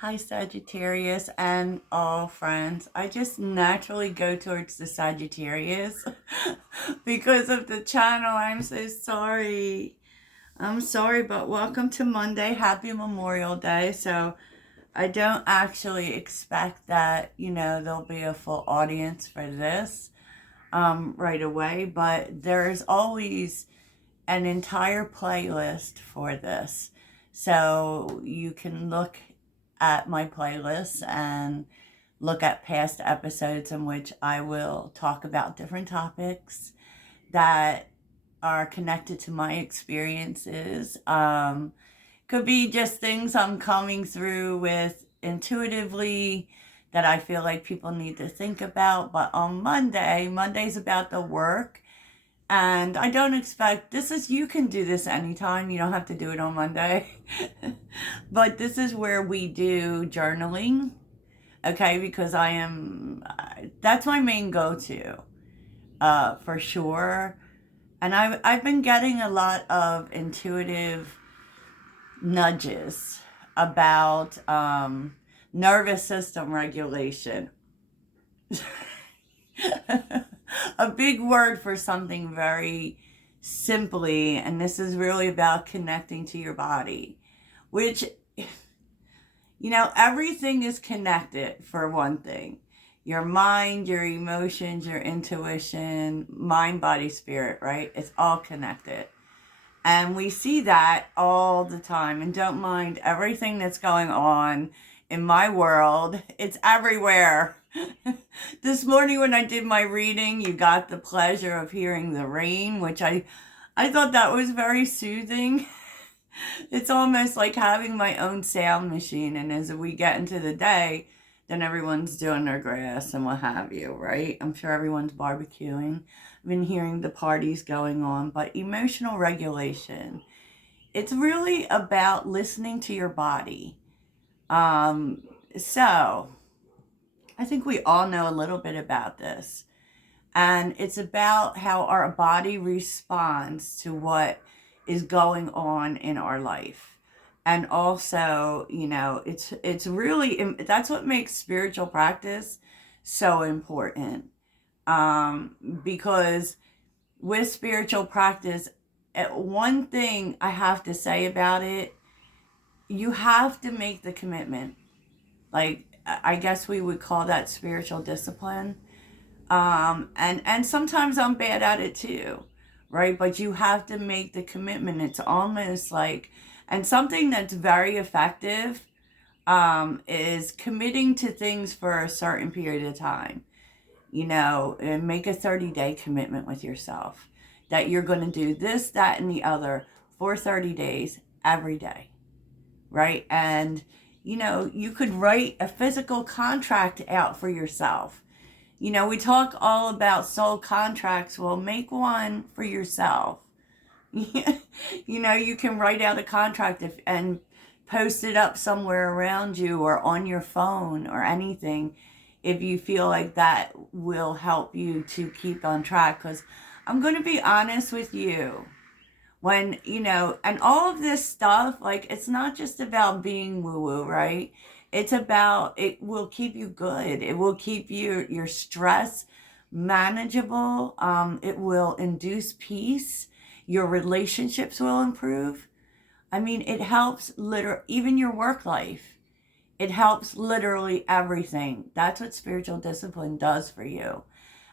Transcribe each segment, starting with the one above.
Hi, Sagittarius and all friends. I just naturally go towards the Sagittarius because of the channel. I'm so sorry. I'm sorry, but welcome to Monday. Happy Memorial Day. So, I don't actually expect that, there'll be a full audience for this right away, but there's always an entire playlist for this. So you can look at my playlist and look at past episodes in which I will talk about different topics that are connected to my experiences. Could be just things I'm coming through with intuitively that I feel like people need to think about. But on Monday's about the work, and I don't expect you can do this anytime. You don't have to do it on Monday. But this is where we do journaling, okay? Because that's my main go to, for sure. And I've been getting a lot of intuitive nudges about nervous system regulation. A big word for something very simply, and this is really about connecting to your body, which, everything is connected for one thing. Your mind, your emotions, your intuition, mind, body, spirit, right? It's all connected. And we see that all the time. And don't mind everything that's going on in my world, it's everywhere. This morning when I did my reading, you got the pleasure of hearing the rain, which I thought that was very soothing. It's almost like having my own sound machine. And as we get into the day, then everyone's doing their grass and what have you, right? I'm sure everyone's barbecuing. I've been hearing the parties going on, but emotional regulation. It's really about listening to your body. So I think we all know a little bit about this. And it's about how our body responds to what is going on in our life. And also, it's really that's what makes spiritual practice so important. Because with spiritual practice, one thing I have to say about it, you have to make the commitment. Like, I guess we would call that spiritual discipline. And sometimes I'm bad at it too, right? But you have to make the commitment. It's almost like, and something that's very effective, is committing to things for a certain period of time, and make a 30-day commitment with yourself that you're going to do this, that, and the other for 30 days every day, right? And, you could write a physical contract out for yourself. We talk all about soul contracts. Well, make one for yourself. You can write out a contract and post it up somewhere around you or on your phone or anything if you feel like that will help you to keep on track. Because I'm going to be honest with you. When, and all of this stuff, like, it's not just about being woo woo, right? It's about, it will keep you good. It will keep your stress manageable. It will induce peace. Your relationships will improve. I mean, it helps even your work life. It helps literally everything. That's what spiritual discipline does for you.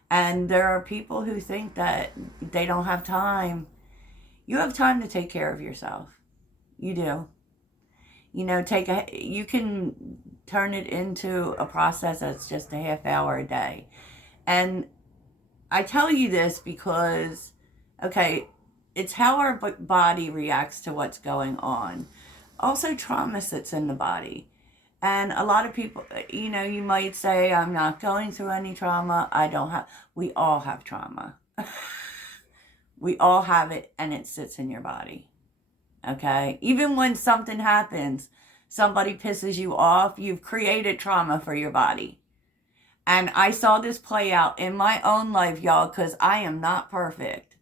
And there are people who think that they don't have time. You have time to take care of yourself. You do. You can turn it into a process that's just a half hour a day. And I tell you this because, okay, it's how our body reacts to what's going on. Also, trauma sits in the body. And a lot of people, you might say, I'm not going through any trauma. We all have trauma. We all have it, and it sits in your body. Okay? Even when something happens, somebody pisses you off, you've created trauma for your body. And I saw this play out in my own life, y'all, because I am not perfect.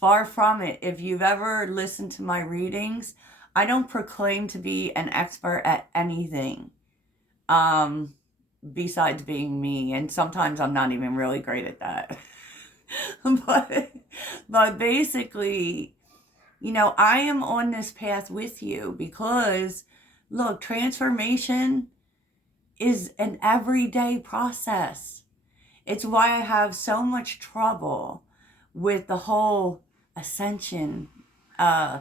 Far from it. If you've ever listened to my readings, I don't proclaim to be an expert at anything. um, besides being me. And sometimes I'm not even really great at that. but, but basically, I am on this path with you because, look, transformation is an everyday process. It's why I have so much trouble with the whole ascension uh,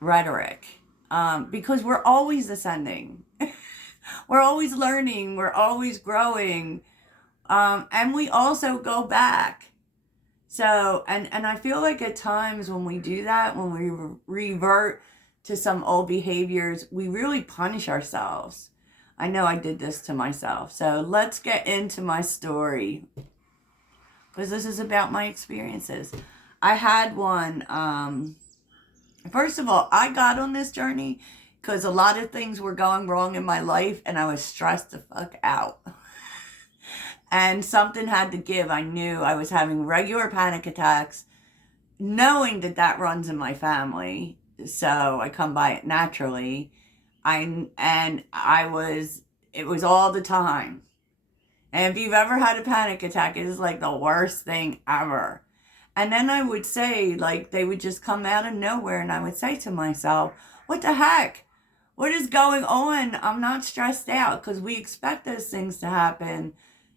rhetoric, because we're always ascending. We're always learning. We're always growing. And we also go back. So, and I feel like at times when we do that, when we revert to some old behaviors, we really punish ourselves. I know I did this to myself. So let's get into my story, because this is about my experiences. I had one, first of all, I got on this journey because a lot of things were going wrong in my life and I was stressed the fuck out. And something had to give. I knew I was having regular panic attacks, knowing that that runs in my family. So I come by it naturally. It was all the time. And if you've ever had a panic attack, it is like the worst thing ever. And then I would say, like, they would just come out of nowhere, and I would say to myself, what the heck? What is going on? I'm not stressed out, because we expect those things to happen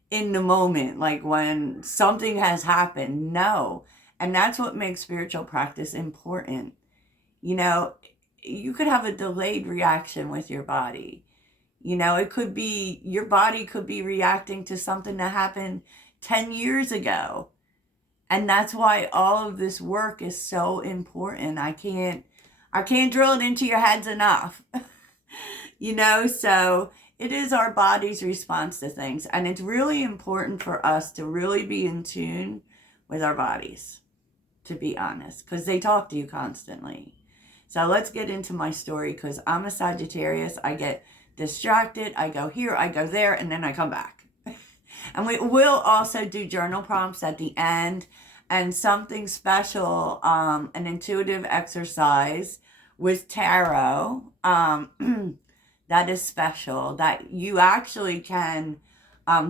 in the moment, like when something has happened. No. And that's what makes spiritual practice important. You know, you could have a delayed reaction with your body. It could be your body could be reacting to something that happened 10 years ago. And that's why all of this work is so important. I can't drill it into your heads enough. So it is our body's response to things. And it's really important for us to really be in tune with our bodies, to be honest, because they talk to you constantly. So let's get into my story, because I'm a Sagittarius. I get distracted. I go here, I go there, and then I come back. And we will also do journal prompts at the end, and something special, an intuitive exercise with tarot, that is special, that you actually can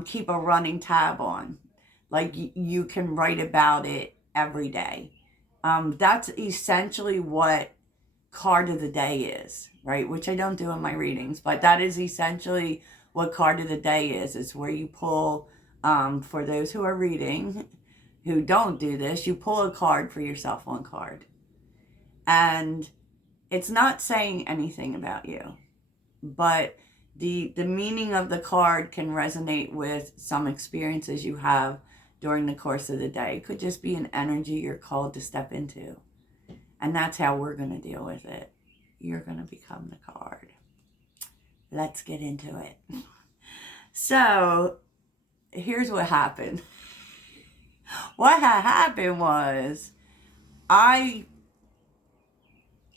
keep a running tab on. Like you can write about it every day. That's essentially what card of the day is, right? Which I don't do in my readings, but that is essentially what card of the day is. It's where you pull, for those who are reading, who don't do this, you pull a card for yourself, one card. And it's not saying anything about you, but the meaning of the card can resonate with some experiences you have during the course of the day. It could just be an energy you're called to step into. And that's how we're going to deal with it. You're going to become the card. Let's get into it. So, here's what happened. What had happened was I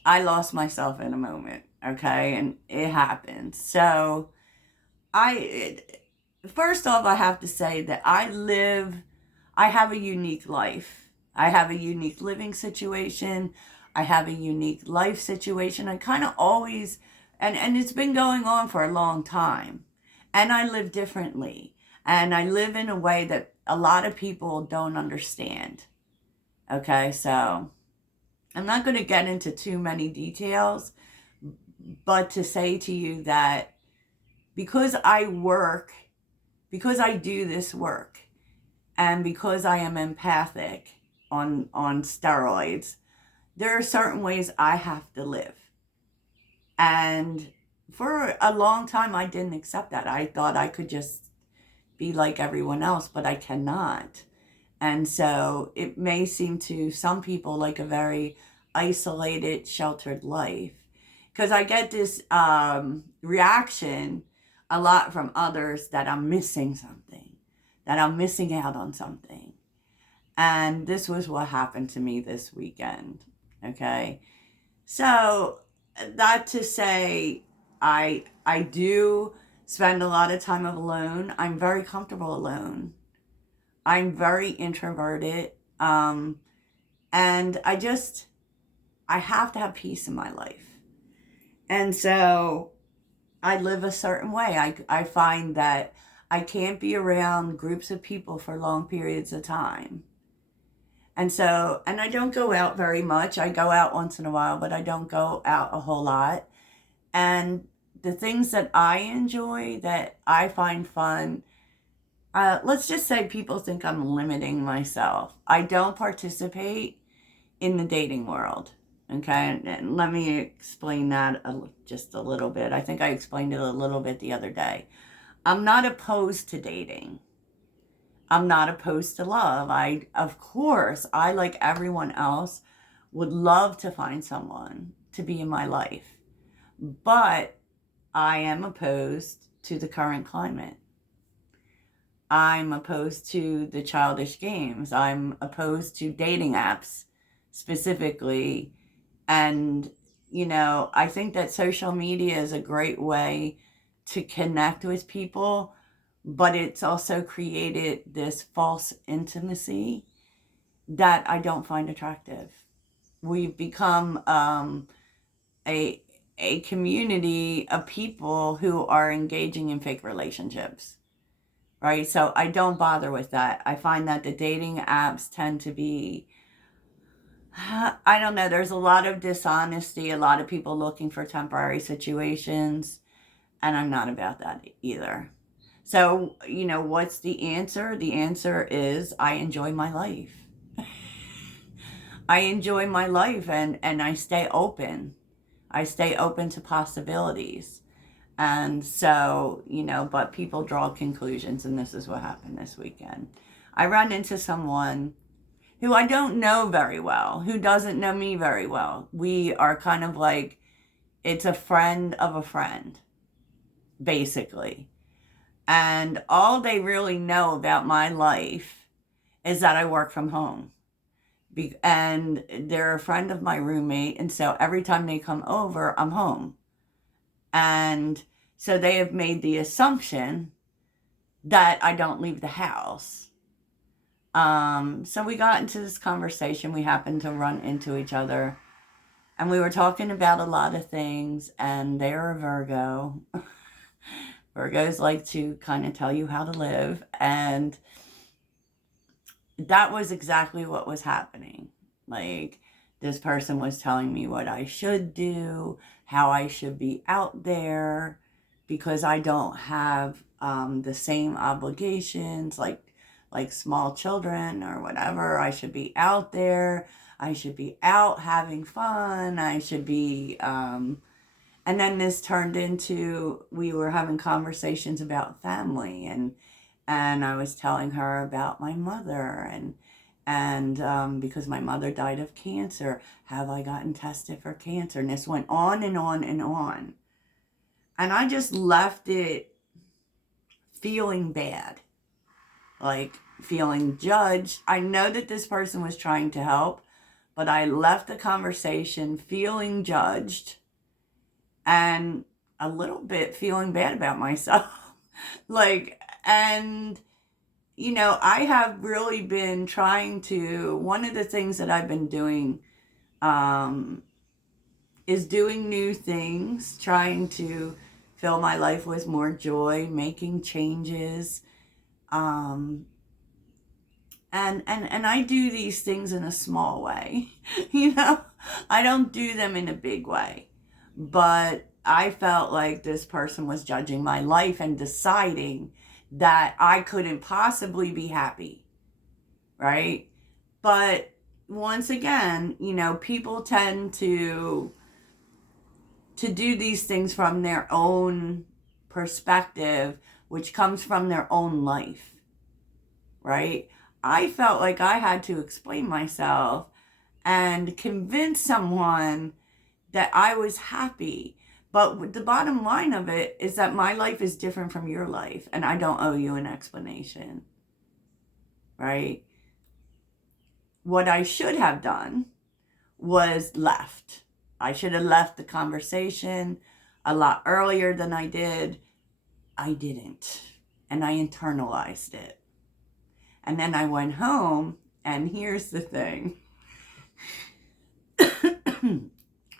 lost myself in a moment, okay? And it happened. So, first off, I have to say that I have a unique life. I have a unique living situation. I have a unique life situation. I kind of always, and it's been going on for a long time. And I live differently. And I live in a way that a lot of people don't understand. Okay, so I'm not going to get into too many details, but to say to you that because I do this work, and because I am empathic on steroids, there are certain ways I have to live. And for a long time, I didn't accept that. I thought I could just be like everyone else, but I cannot. And so it may seem to some people like a very isolated, sheltered life. Because I get this reaction a lot from others that I'm missing something, that I'm missing out on something. And this was what happened to me this weekend. Okay. So that to say, I do spend a lot of time alone. I'm very comfortable alone. I'm very introverted. And I have to have peace in my life. And so I live a certain way. I find that I can't be around groups of people for long periods of time. And so, and I don't go out very much. I go out once in a while, but I don't go out a whole lot. And the things that I enjoy, that I find fun, let's just say people think I'm limiting myself. I don't participate in the dating world. Okay, and let me explain that just a little bit. I think I explained it a little bit the other day. I'm not opposed to dating. I'm not opposed to love. Of course, I, like everyone else, would love to find someone to be in my life. But I am opposed to the current climate. I'm opposed to the childish games. I'm opposed to dating apps specifically. And, I think that social media is a great way to connect with people, but it's also created this false intimacy that I don't find attractive. We've become a a community of people who are engaging in fake relationships, right? So I don't bother with that. I find that the dating apps tend to be, I don't know, there's a lot of dishonesty, a lot of people looking for temporary situations, and I'm not about that either. So, what's the answer? The answer is I enjoy my life. I enjoy my life, and I stay open. I stay open to possibilities. And so, but people draw conclusions, and this is what happened this weekend. I ran into someone who I don't know very well, who doesn't know me very well. We are kind of like, it's a friend of a friend, basically. And all they really know about my life is that I work from home. And they're a friend of my roommate. And so every time they come over, I'm home. And so they have made the assumption that I don't leave the house. So we got into this conversation. We happened to run into each other. And we were talking about a lot of things. And they're a Virgo. Virgos like to kind of tell you how to live. And that was exactly what was happening. Like, this person was telling me what I should do, how I should be out there, because I don't have the same obligations like small children or whatever. I should be out there. I should be out having fun. I should be. And then this turned into, we were having conversations about family, and I was telling her about my mother, and because my mother died of cancer, have I gotten tested for cancer? And this went on and on and on. And I just left it feeling bad, like feeling judged. I know that this person was trying to help, but I left the conversation feeling judged and a little bit feeling bad about myself. Like, and I have really been trying to, one of the things that I've been doing is doing new things, trying to fill my life with more joy, making changes. Um, and I do these things in a small way. you know, I don't do them in a big way. But I felt like this person was judging my life and deciding that I couldn't possibly be happy, right? But once again, people tend to do these things from their own perspective, which comes from their own life, right? I felt like I had to explain myself and convince someone that I was happy. But the bottom line of it is that my life is different from your life, and I don't owe you an explanation, right? What I should have done was left. I should have left the conversation a lot earlier than I did. I didn't. And I internalized it. And then I went home, and here's the thing.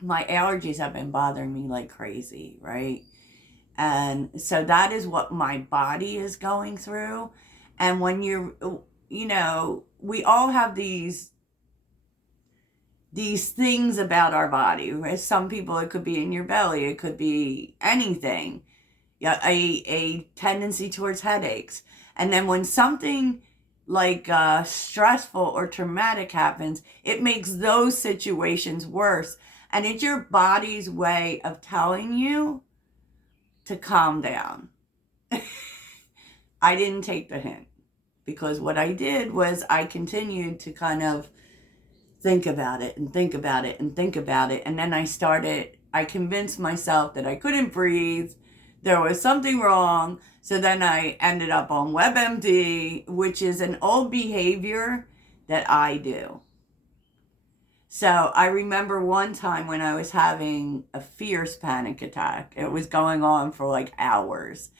My allergies have been bothering me like crazy, right? And so that is what my body is going through. And when we all have these things about our body. Some people, it could be in your belly, it could be anything. Yeah, a tendency towards headaches. And then when something like stressful or traumatic happens, it makes those situations worse. And it's your body's way of telling you to calm down. I didn't take the hint, because what I did was I continued to kind of think about it and think about it and think about it. And then I convinced myself that I couldn't breathe. There was something wrong. So then I ended up on WebMD, which is an old behavior that I do. So I remember one time when I was having a fierce panic attack. It was going on for like hours.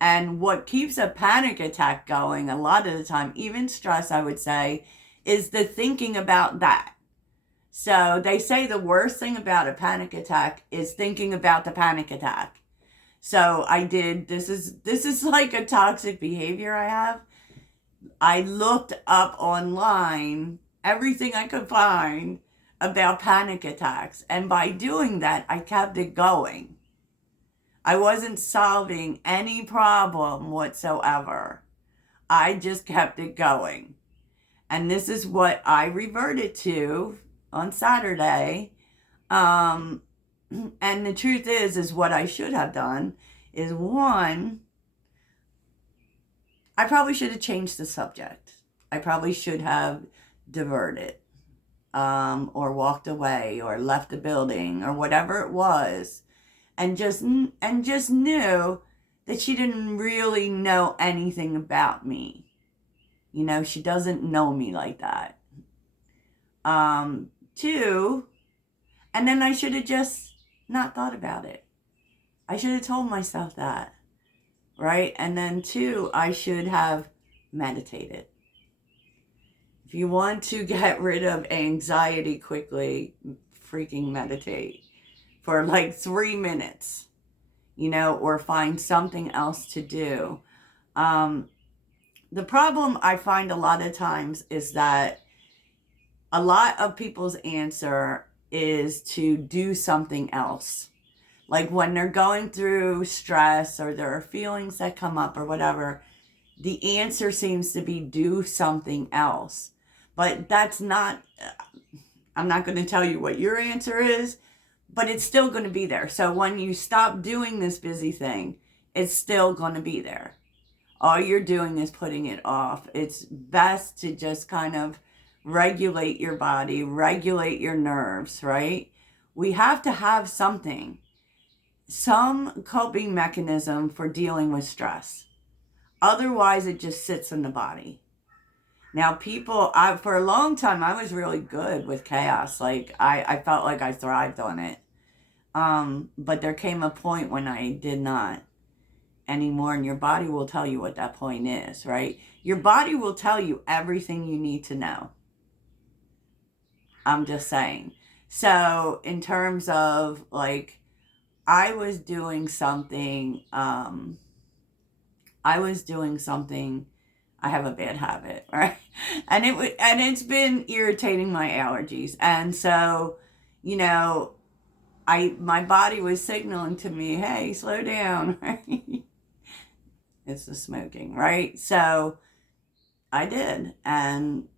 And what keeps a panic attack going a lot of the time, even stress, I would say, is the thinking about that. So they say the worst thing about a panic attack is thinking about the panic attack. So this is like a toxic behavior I have. I looked up online everything I could find about panic attacks. And by doing that, I kept it going. I wasn't solving any problem whatsoever. I just kept it going. And this is what I reverted to on Saturday. And the truth is what I should have done is, one, I probably should have changed the subject. I probably should have diverted, or walked away or left the building or whatever it was, and just knew that she didn't really know anything about me. She doesn't know me like that. Two, and then I should have just not thought about it. I should have told myself that, right? And then two, I should have meditated. If you want to get rid of anxiety quickly, freaking meditate for like 3 minutes, or find something else to do. The problem I find a lot of times is that a lot of people's answer is to do something else. Like when they're going through stress or there are feelings that come up or whatever, the answer seems to be do something else. But that's not, I'm not going to tell you what your answer is, but it's still going to be there. So when you stop doing this busy thing, it's still going to be there. All you're doing is putting it off. It's best to just kind of regulate your body, regulate your nerves, right? We have to have some coping mechanism for dealing with stress. Otherwise, it just sits in the body. Now, for a long time, I was really good with chaos. Like, I felt like I thrived on it. But there came a point when I did not anymore, and your body will tell you what that point is, right? Your body will tell you everything you need to know. I'm just saying. So, in terms of, like, I was doing something, I have a bad habit, right? And it's been irritating my allergies. And so, my body was signaling to me, hey, slow down, right? It's the smoking, right? So I did, and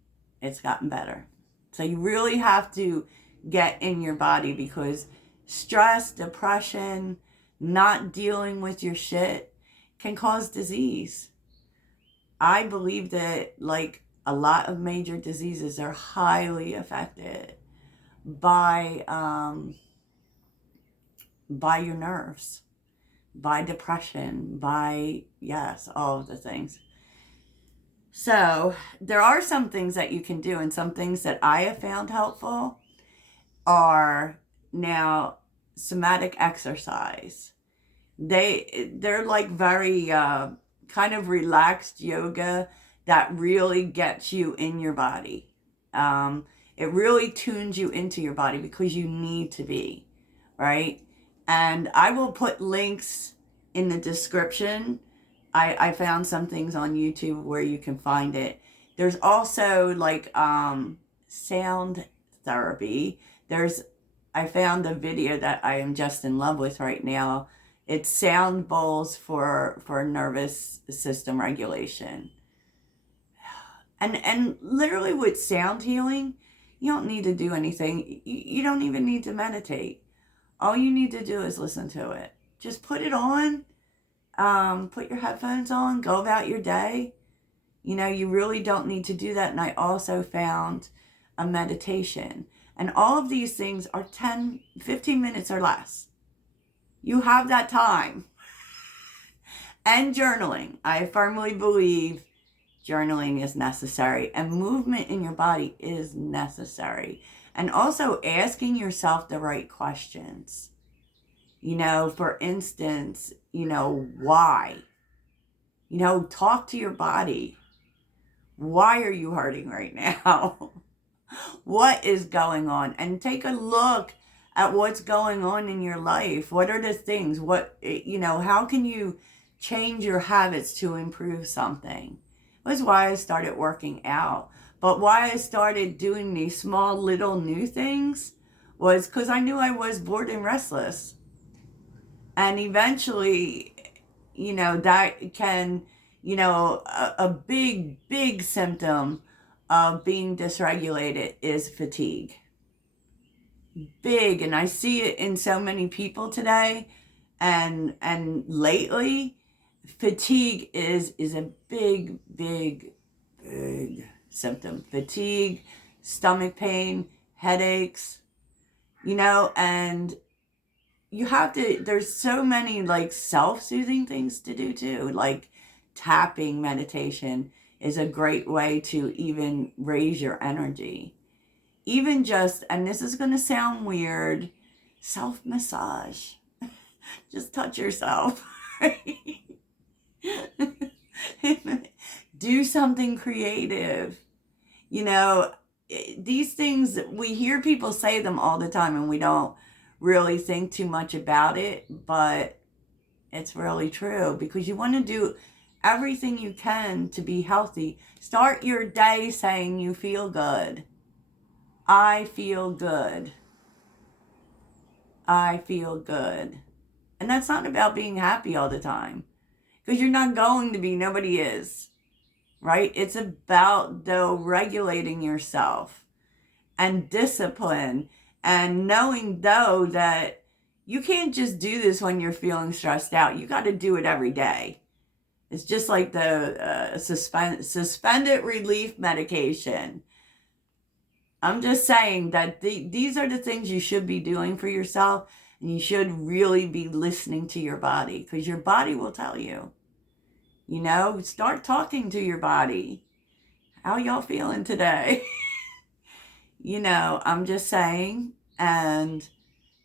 it's gotten better. So you really have to get in your body, because stress, depression, not dealing with your shit can cause disease. I believe that, like, a lot of major diseases are highly affected by your nerves, by depression, by, yes, all of the things. So there are some things that you can do, and some things that I have found helpful are now somatic exercise. They're like very kind of relaxed yoga that really gets you in your body. It really tunes you into your body, because you need to be, right? And I will put links in the description, I found some things on YouTube where you can find it. There's also like sound therapy. I found a video that I am just in love with right now. It's sound bowls for nervous system regulation. And literally with sound healing, you don't need to do anything. You don't even need to meditate. All you need to do is listen to it. Just put it on, put your headphones on, go about your day. You really don't need to do that. And I also found a meditation. And all of these things are 10, 15 minutes or less. You have that time. And journaling. I firmly believe journaling is necessary, and movement in your body is necessary. And also asking yourself the right questions. For instance, why? Talk to your body. Why are you hurting right now? What is going on? And take a look at what's going on in your life. What are the things? How can you change your habits to improve something? That's why I started working out. But why I started doing these small little new things was because I knew I was bored and restless. And eventually, that can, a big, big symptom of being dysregulated is fatigue. Big. And I see it in so many people today. And lately, fatigue is a big, big, big symptom. Fatigue, stomach pain, headaches, and there's so many like self-soothing things to do too. Like tapping meditation is a great way to even raise your energy. Even just, and this is going to sound weird, self-massage. Just touch yourself. Do something creative. These things, we hear people say them all the time and we don't really think too much about it, but it's really true because you want to do everything you can to be healthy. Start your day saying you feel good. I feel good. I feel good. And that's not about being happy all the time. Because you're not going to be, nobody is. Right? It's about, though, regulating yourself and discipline and knowing, though, that you can't just do this when you're feeling stressed out. You got to do it every day. It's just like the suspended relief medication. I'm just saying that these are the things you should be doing for yourself, and you should really be listening to your body because your body will tell you. Start talking to your body. How y'all feeling today? I'm just saying, and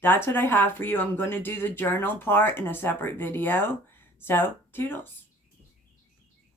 that's what I have for you. I'm going to do the journal part in a separate video. So, toodles.